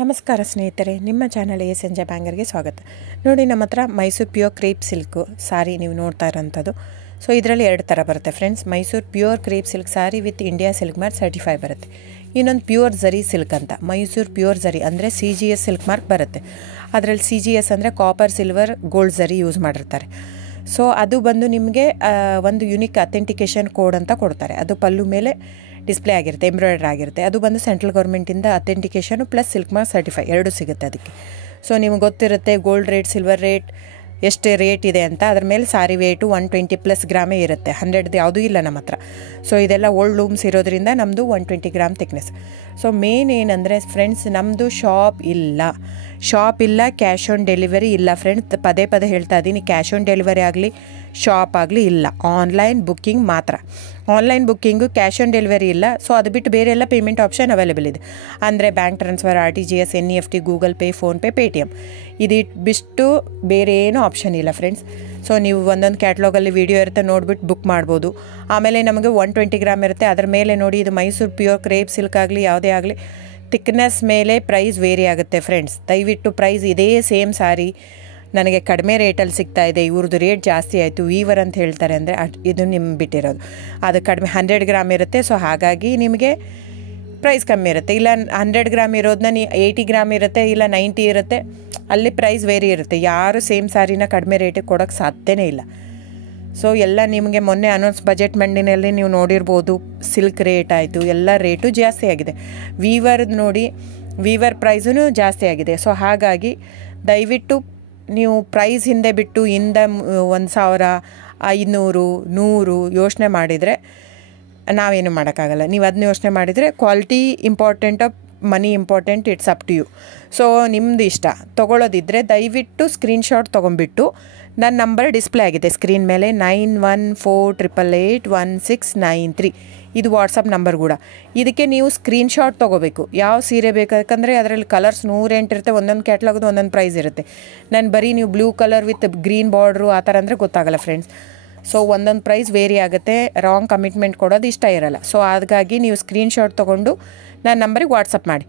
ನಮಸ್ಕಾರ ಸ್ನೇಹಿತರೆ, ನಿಮ್ಮ ಚಾನಲ್ ಸಂಜೆ ಬ್ಯಾಂಗರ್ಗೆ ಸ್ವಾಗತ. ನೋಡಿ, ನಮ್ಮ ಹತ್ರ ಮೈಸೂರು ಪ್ಯೂರ್ ಕ್ರೇಪ್ ಸಿಲ್ಕು ಸಾರಿ ನೀವು ನೋಡ್ತಾ ಇರೋಂಥದ್ದು. ಸೊ ಇದರಲ್ಲಿ ಎರಡು ಥರ ಬರುತ್ತೆ friends. Mysuru pure crepe silk sorry with India silk mark certify ಬರುತ್ತೆ. ಇನ್ನೊಂದು ಪ್ಯೂರ್ ಝರಿ ಸಿಲ್ಕ್ ಅಂತ, ಮೈಸೂರು ಪ್ಯೂರ್ ಝರಿ ಅಂದರೆ CGS ಸಿಲ್ಕ್ ಮಾರ್ಕ್ ಬರುತ್ತೆ. ಅದರಲ್ಲಿ CGS ಅಂದರೆ ಕಾಪರ್, ಸಿಲ್ವರ್, ಗೋಲ್ಡ್ ಝರಿ ಯೂಸ್ ಮಾಡಿರ್ತಾರೆ. ಸೊ ಅದು ಬಂದು ನಿಮಗೆ ಒಂದು ಯುನಿಕ್ ಅಥೆಂಟಿಕೇಷನ್ ಕೋಡ್ ಅಂತ ಕೊಡ್ತಾರೆ. ಅದು ಪಲ್ಲು ಮೇಲೆ ಡಿಸ್ಪ್ಲೇ ಆಗಿರುತ್ತೆ, ಎಂಬ್ರಾಯ್ಡ್ರಿ ಆಗಿರುತ್ತೆ. ಅದು ಬಂದು ಸೆಂಟ್ರಲ್ ಗೌರ್ಮೆಂಟಿಂದ ಅಥೆಂಟಿಕೇಷನು ಪ್ಲಸ್ ಸಿಲ್ಕ್ ಮಾರ್ಕ್ ಸರ್ಟಿಫೈ ಎರಡು ಸಿಗುತ್ತೆ ಅದಕ್ಕೆ. ಸೊ ನಿಮಗೆ ಗೊತ್ತಿರುತ್ತೆ ಗೋಲ್ಡ್ ರೇಟ್, ಸಿಲ್ವರ್ ರೇಟ್ ಎಷ್ಟು ರೇಟ್ ಇದೆ ಅಂತ. ಅದ್ರ ಮೇಲೆ ಸಾರಿ ವೇಟು 120+ ಗ್ರಾಮೇ ಇರುತ್ತೆ. 100 ಯಾವುದೂ ಇಲ್ಲ ನಮ್ಮ ಹತ್ರ. ಸೊ ಇದೆಲ್ಲ ಓಲ್ಡ್ ಲೂಮ್ಸ್ ಇರೋದ್ರಿಂದ ನಮ್ಮದು 120 ಗ್ರಾಮ್ ಥಿಕ್ನೆಸ್. ಸೊ ಮೇನ್ ಏನಂದರೆ ಫ್ರೆಂಡ್ಸ್, ನಮ್ಮದು ಶಾಪ್ ಇಲ್ಲ, ಕ್ಯಾಶ್ ಆನ್ ಡೆಲಿವರಿ ಇಲ್ಲ ಫ್ರೆಂಡ್ಸ್. ಪದೇ ಪದೇ ಹೇಳ್ತಾ ಇದ್ದೀನಿ, ಕ್ಯಾಶ್ ಆನ್ ಡೆಲಿವರಿ ಆಗಲಿ, ಶಾಪ್ ಆಗಲಿ ಇಲ್ಲ. ಆನ್ಲೈನ್ ಬುಕ್ಕಿಂಗ್ ಮಾತ್ರ. Online booking, cash on delivery ಇಲ್ಲ. ಸೊ ಅದು ಬಿಟ್ಟು ಬೇರೆ ಎಲ್ಲ ಪೇಮೆಂಟ್ ಆಪ್ಷನ್ ಅವೈಲೇಬಲ್ ಇದೆ. ಅಂದರೆ bank transfer, RTGS, NEFT, Google pay, PhonePe, Paytm. ಇದು ಬಿಟ್ಟು ಬೇರೆ ಏನೂ ಆಪ್ಷನ್ ಇಲ್ಲ ಫ್ರೆಂಡ್ಸ್. ಸೊ ನೀವು ಒಂದೊಂದು ಕ್ಯಾಟ್ಲಾಗಲ್ಲಿ ವೀಡಿಯೋ ಇರುತ್ತೆ, ನೋಡಿಬಿಟ್ಟು ಬುಕ್ ಮಾಡ್ಬೋದು. ಆಮೇಲೆ ನಮಗೆ 120 ಗ್ರಾಮ್ ಇರುತ್ತೆ. ಅದರ ಮೇಲೆ ನೋಡಿ, ಇದು ಮೈಸೂರು ಪ್ಯೂರ್ ಕ್ರೇಪ್ ಸಿಲ್ಕ್ ಆಗಲಿ ಯಾವುದೇ ಆಗಲಿ ಥಿಕ್ನೆಸ್ ಮೇಲೆ ಪ್ರೈಸ್ ವೇರಿ ಆಗುತ್ತೆ ಫ್ರೆಂಡ್ಸ್. ದಯವಿಟ್ಟು ಪ್ರೈಸ್ ಇದೇ ಸೇಮ್ ಸಾರಿ ನನಗೆ ಕಡಿಮೆ ರೇಟಲ್ಲಿ ಸಿಗ್ತಾ ಇದೆ, ಇವ್ರದ್ದು ರೇಟ್ ಜಾಸ್ತಿ ಆಯಿತು ವೀವರ್ ಅಂತ ಹೇಳ್ತಾರೆ ಅಂದರೆ ಇದು ನಿಮ್ಗೆ ಬಿಟ್ಟಿರೋದು. ಅದು ಕಡಿಮೆ 100 ಗ್ರಾಮ್ ಇರುತ್ತೆ. ಸೊ ಹಾಗಾಗಿ ನಿಮಗೆ ಪ್ರೈಸ್ ಕಮ್ಮಿ ಇರುತ್ತೆ. ಇಲ್ಲ 100 ಗ್ರಾಮ್ ಇರೋದನ್ನ 80 ಗ್ರಾಮ್ ಇರುತ್ತೆ, ಇಲ್ಲ 90 ಇರುತ್ತೆ. ಅಲ್ಲಿ ಪ್ರೈಸ್ ವೇರಿ ಇರುತ್ತೆ. ಯಾರು ಸೇಮ್ ಸಾರಿನ ಕಡಿಮೆ ರೇಟಿಗೆ ಕೊಡೋಕ್ಕೆ ಸಾಧ್ಯನೇ ಇಲ್ಲ. ಸೊ ಎಲ್ಲ ನಿಮಗೆ ಮೊನ್ನೆ ಅನೌನ್ಸ್ ಬಜೆಟ್ ಮಂಡಿನಲ್ಲಿ ನೀವು ನೋಡಿರ್ಬೋದು. ಸಿಲ್ಕ್ ರೇಟ್ ಆಯಿತು, ಎಲ್ಲ ರೇಟು ಜಾಸ್ತಿ ಆಗಿದೆ. ವೀವರ್ದು ನೋಡಿ, ವೀವರ್ ಪ್ರೈಸೂ ಜಾಸ್ತಿ ಆಗಿದೆ. ಸೊ ಹಾಗಾಗಿ ದಯವಿಟ್ಟು ನೀವು ಪ್ರೈಸ್ ಹಿಂದೆ ಬಿಟ್ಟು 1,000, 500, 100 ಯೋಚನೆ ಮಾಡಿದರೆ ನಾವೇನು ಮಾಡೋಕ್ಕಾಗಲ್ಲ. ನೀವು ಅದನ್ನ ಯೋಚನೆ ಮಾಡಿದರೆ quality important, money important, it's up to you. So ನಿಮ್ಮದು ಇಷ್ಟ. ತೊಗೊಳ್ಳೋದಿದ್ದರೆ ದಯವಿಟ್ಟು ಸ್ಕ್ರೀನ್ಶಾಟ್ ತೊಗೊಂಬಿಟ್ಟು, ನನ್ನ ನಂಬರ್ ಡಿಸ್ಪ್ಲೇ ಆಗಿದೆ ಸ್ಕ್ರೀನ್ ಮೇಲೆ, 9148881693. ಇದು ವಾಟ್ಸಪ್ ನಂಬರ್ ಕೂಡ. ಇದಕ್ಕೆ ನೀವು ಸ್ಕ್ರೀನ್ಶಾಟ್ ತೊಗೋಬೇಕು. ಯಾವ ಸೀರೆ ಬೇಕಂದರೆ ಅದರಲ್ಲಿ ಕಲರ್ಸ್ 108 ಇರುತ್ತೆ. ಒಂದೊಂದು ಕ್ಯಾಟ್ಲಾಗದು ಒಂದೊಂದು ಪ್ರೈಸ್ ಇರುತ್ತೆ. ನಾನು ಬರೀ ನೀವು blue colour with green border ಆ ಥರ ಅಂದರೆ ಗೊತ್ತಾಗಲ್ಲ ಫ್ರೆಂಡ್ಸ್. ಸೊ ಒಂದೊಂದು ಪ್ರೈಸ್ ವೇರಿ ಆಗುತ್ತೆ. ರಾಂಗ್ ಕಮಿಟ್ಮೆಂಟ್ ಕೊಡೋದು ಇಷ್ಟ ಇರಲ್ಲ. ಸೊ ಹಾಗಾಗಿ ನೀವು ಸ್ಕ್ರೀನ್ಶಾಟ್ ತೊಗೊಂಡು ನನ್ನ ನಂಬರಿಗೆ ವಾಟ್ಸಪ್ ಮಾಡಿ.